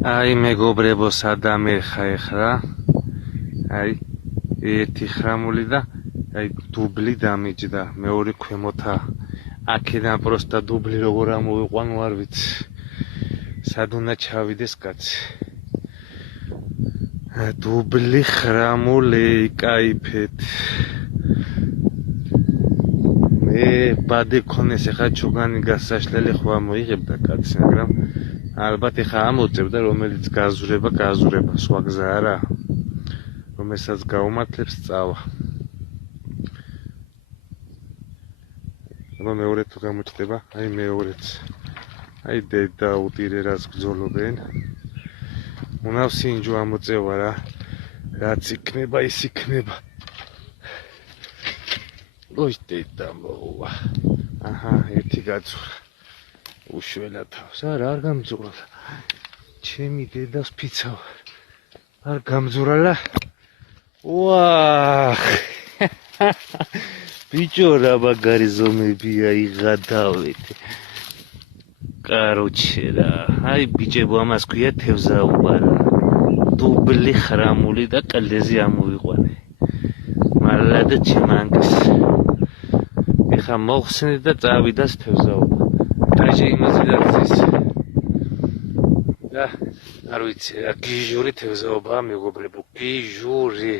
აი მეგობრებო, სადამე ხაეხლა. აი ერთი ხრამული და აი დუბლი დამიჯდა. მეორე ქვემოთა აქედან პროსტა დუბლი როგორ ამოვიყვანო არ ვიცი. სად უნდა ჩავიდეს კაცი. დუბლი ხრამული კაიფეთ. მე ბადე ქონეს ახლა ჩუგანი გასაშლელი ხო მოიღებდა კაცი, მაგრამ ალბათ ახლა ამოწევდა რომელიც გააზურება, სხვა გზა არა. რომელსაც გაუმართლებს წავა. აბა მეორე თუ გამოჩდება, აი მეორეც. აი დედა უტირერას გძოლობენ. უნდა სინჯო ამოწევა რა. რაც იქნება, ის იქნება. ოი დედა მოვა. აჰა, ერთი გაძურა. უშველა თავს, არ გამძურალა. ჩემი დედას ფიცავ. არ გამძურალა. ვაჰ! ბიჭო რა მაგარი ზომებია იღადავეთ. კაროჩე რა. აი ბიჭებო ამას ქვია თევზაობა რა. დუბლი ხრამული და კლდეზე ამოვიყვანე. მალადა ჩემანგს. ეხა მოხსნე და წავიდას თევზაობა. დაჟე იმაზე დაცის. და არ ვიცი რა გიჟური თევზაობაა მეგობრებო, გიჟური.